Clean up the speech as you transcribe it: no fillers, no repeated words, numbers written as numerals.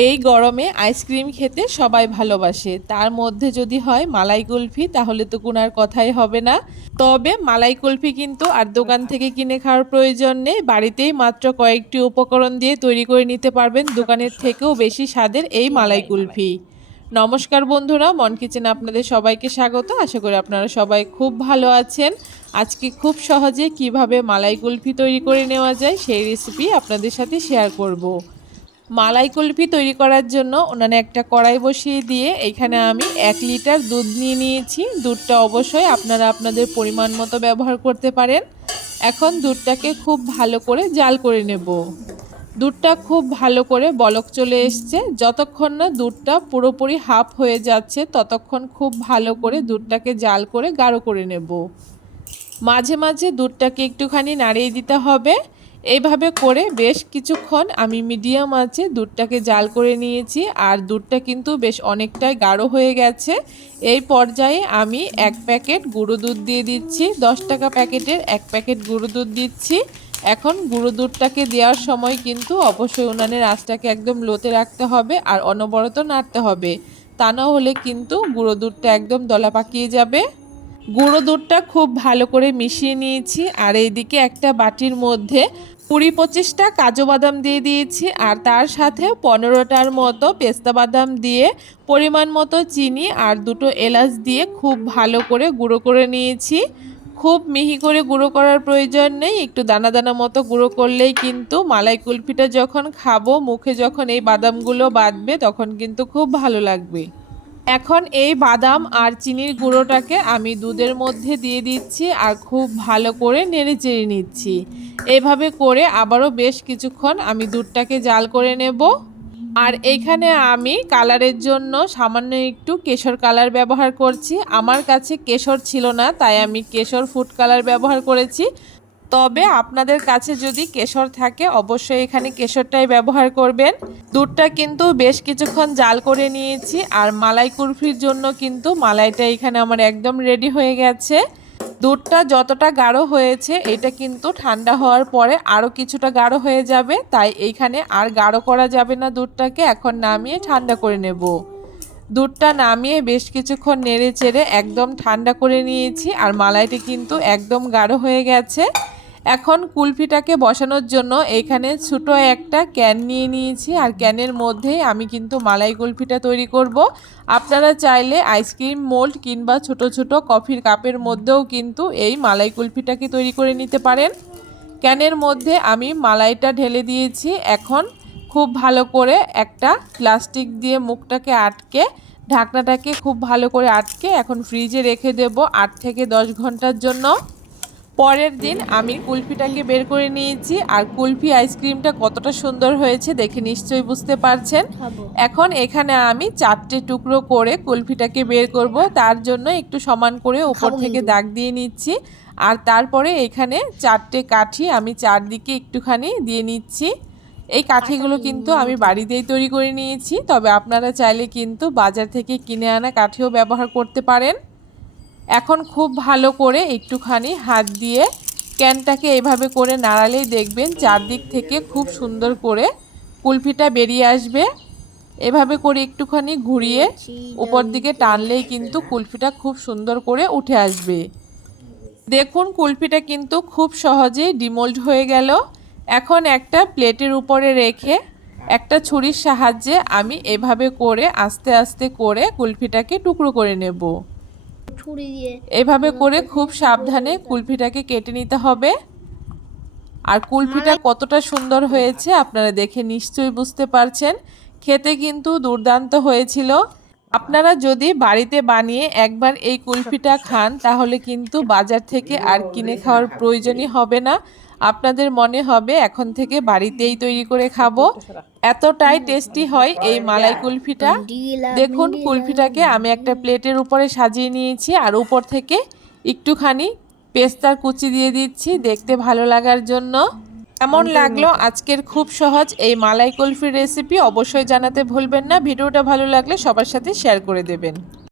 এই গরমে আইসক্রিম খেতে সবাই ভালোবাসে, তার মধ্যে যদি হয় মালাই কুলফি তাহলে তো কোনো আর কথাই হবে না। তবে মালাই কুলফি কিন্তু আর দোকান থেকে কিনে খাওয়ার প্রয়োজন নেই, বাড়িতেই মাত্র কয়েকটি উপকরণ দিয়ে তৈরি করে নিতে পারবেন দোকানের থেকেও বেশি স্বাদের এই মালাই কুলফি। নমস্কার বন্ধুরা, মন কিচেনে আপনাদের সবাইকে স্বাগত। আশা করি আপনারা সবাই খুব ভালো আছেন। আজকে খুব সহজে কিভাবে মালাই কুলফি তৈরি করে নেওয়া যায় সেই রেসিপি আপনাদের সাথে শেয়ার করব। মালাই কুলফি তৈরি করার জন্য উনানে একটা কড়াই বসিয়ে দিয়ে এখানে আমি 1 লিটার দুধ নিয়ে নিয়েছি। দুধটা অবশ্যই আপনারা আপনাদের পরিমাণ মতো ব্যবহার করতে পারেন। এখন দুধটাকে খুব ভালো করে জাল করে নেব। দুধটা খুব ভালো করে বলক চলে এসছে। যতক্ষণ না দুধটা পুরোপুরি হাফ হয়ে যাচ্ছে ততক্ষণ খুব ভালো করে দুধটাকে জাল করে গাঢ় করে নেব। মাঝে মাঝে দুধটাকে একটুখানি নাড়িয়ে দিতে হবে। এইভাবে করে বেশ কিছুক্ষণ আমি মিডিয়াম আঁচে দুধটাকে জাল করে নিয়েছি, আর দুধটা কিন্তু বেশ অনেকটাই গাঢ় হয়ে গেছে। এই পর্যায়ে আমি 1 প্যাকেট গুঁড়ো দুধ দিয়ে দিচ্ছি। 10 টাকা প্যাকেটের 1 প্যাকেট গুঁড়ো দুধ দিচ্ছি। এখন গুঁড়ো দুধটাকে দেওয়ার সময় কিন্তু অবশ্যই উনানের আঁচটাকে একদম লোতে রাখতে হবে আর অনবরত নাড়তে হবে, তা না হলে কিন্তু গুঁড়ো দুধটা একদম দলা পাকিয়ে যাবে। গুঁড়ো দুধটা খুব ভালো করে মিশিয়ে নিয়েছি, আর এইদিকে একটা বাটির মধ্যে 20-25টা কাজু বাদাম দিয়ে দিয়েছি, আর তার সাথে 15টার মতো পেস্তা বাদাম দিয়ে পরিমাণ মতো চিনি আর 2টো এলাচ দিয়ে খুব ভালো করে গুঁড়ো করে নিয়েছি। খুব মিহি করে গুঁড়ো করার প্রয়োজন নেই, একটু দানা দানা মতো গুঁড়ো করলেই কিন্তু মালাই কুলফিটা যখন খাবো মুখে যখন এই বাদামগুলো বাঁধবে তখন কিন্তু খুব ভালো লাগবে। এখন এই বাদাম আর চিনির গুঁড়োটাকে আমি দুধের মধ্যে দিয়ে দিচ্ছি আর খুব ভালো করে নেড়ে চেড়ে নিচ্ছি। এইভাবে করে আবারও বেশ কিছুক্ষণ আমি দুধটাকে জাল করে নেব। আর এইখানে আমি কালারের জন্য সামান্য একটু কেশর কালার ব্যবহার করছি। আমার কাছে কেশর ছিল না, তাই আমি কেশর ফুড কালার ব্যবহার করেছি। তবে আপনাদের কাছে যদি কেশর থাকে অবশ্যই এখানে কেশরটাই ব্যবহার করবেন। দুধটা কিন্তু বেশ কিছুক্ষণ জাল করে নিয়েছি, আর মালাই কুলফির জন্য কিন্তু মালাইটা এখানে আমার একদম রেডি হয়ে গেছে। দুধটা যতটা গাঢ় হয়েছে এটা কিন্তু ঠান্ডা হওয়ার পরে আরও কিছুটা গাঢ় হয়ে যাবে, তাই এইখানে আর গাঢ় করা যাবে না। দুধটাকে এখন নামিয়ে ঠান্ডা করে নেব। দুধটা নামিয়ে বেশ কিছুক্ষণ নেড়ে চেড়ে একদম ঠান্ডা করে নিয়েছি, আর মালাইটি কিন্তু একদম গাঢ় হয়ে গেছে। এখন কুলফিটাকে বসানোর জন্য এখানে ছোটো একটা ক্যান নিয়ে নিয়েছি, আর ক্যানের মধ্যেই আমি কিন্তু মালাই কুলফিটা তৈরি করব। আপনারা চাইলে আইসক্রিম মোল্ড কিংবা ছোট ছোট কফির কাপের মধ্যেও কিন্তু এই মালাই কুলফিটাকে তৈরি করে নিতে পারেন। ক্যানের মধ্যে আমি মালাইটা ঢেলে দিয়েছি। এখন খুব ভালো করে একটা প্লাস্টিক দিয়ে মুখটাকে আটকে ঢাকনাটাকে খুব ভালো করে আটকে এখন ফ্রিজে রেখে দেব 8 থেকে 10 ঘন্টার জন্য। পরের দিন আমি কুলফিটাকে বের করে নিয়েছি, আর কুলফি আইসক্রিমটা কতটা সুন্দর হয়েছে দেখে নিশ্চয়ই বুঝতে পারছেন। এখন এখানে আমি 4টে টুকরো করে কুলফিটাকে বের করব, তার জন্য একটু সমান করে উপর থেকে দাগ দিয়ে নিচ্ছি। আর তারপরে এখানে 4টে কাঠি আমি চারদিকে একটুখানি দিয়ে নিচ্ছি। এই কাঠিগুলো কিন্তু আমি বাড়িতেই তৈরি করে নিয়েছি, তবে আপনারা চাইলে কিন্তু বাজার থেকে কিনে আনা কাঠিও ব্যবহার করতে পারেন। এখন খুব ভালো করে একটুখানি হাত দিয়ে ক্যানটাকে এভাবে করে নাড়ালেই দেখবেন চারদিক থেকে খুব সুন্দর করে কুলফিটা বেরিয়ে আসবে। এভাবে করে একটুখানি ঘুরিয়ে উপর দিকে টানলেই কিন্তু কুলফিটা খুব সুন্দর করে উঠে আসবে। দেখুন কুলফিটা কিন্তু খুব সহজেই ডিমোল্ড হয়ে গেল। এখন একটা প্লেটের উপরে রেখে একটা ছুরির সাহায্যে আমি এভাবে করে আস্তে আস্তে করে কুলফিটাকে টুকরো করে নেব। এভাবে করে খুব সাবধানে কুলফিটাকে কেটে নিতে হবে। আর কুলফিটা কতটা সুন্দর হয়েছে আপনারা দেখে নিশ্চয়ই বুঝতে পারছেন। খেতে কিন্তু দুর্দান্ত হয়েছিল। আপনারা যদি বাড়িতে বানিয়ে একবার এই কুলফিটা খান তাহলে কিন্তু বাজার থেকে আর কিনে খাওয়ার প্রয়োজনই হবে না। আপনাদের মনে হবে এখন থেকে বাড়িতেই তৈরি করে খাবো। এতটাই টেস্টি হয় এই মালাই কুলফিটা। দেখুন কুলফিটাকে আমি একটা প্লেটের উপরে সাজিয়ে নিয়েছি, আর উপর থেকে একটুখানি পেস্তার কুচি দিয়ে দিচ্ছি দেখতে ভালো লাগার জন্য। কেমন লাগলো আজকের খুব সহজ এই মালাই কুলফির রেসিপি অবশ্যই জানাতে ভুলবেন না। ভিডিওটা ভালো লাগলে সবার সাথে শেয়ার করে দেবেন।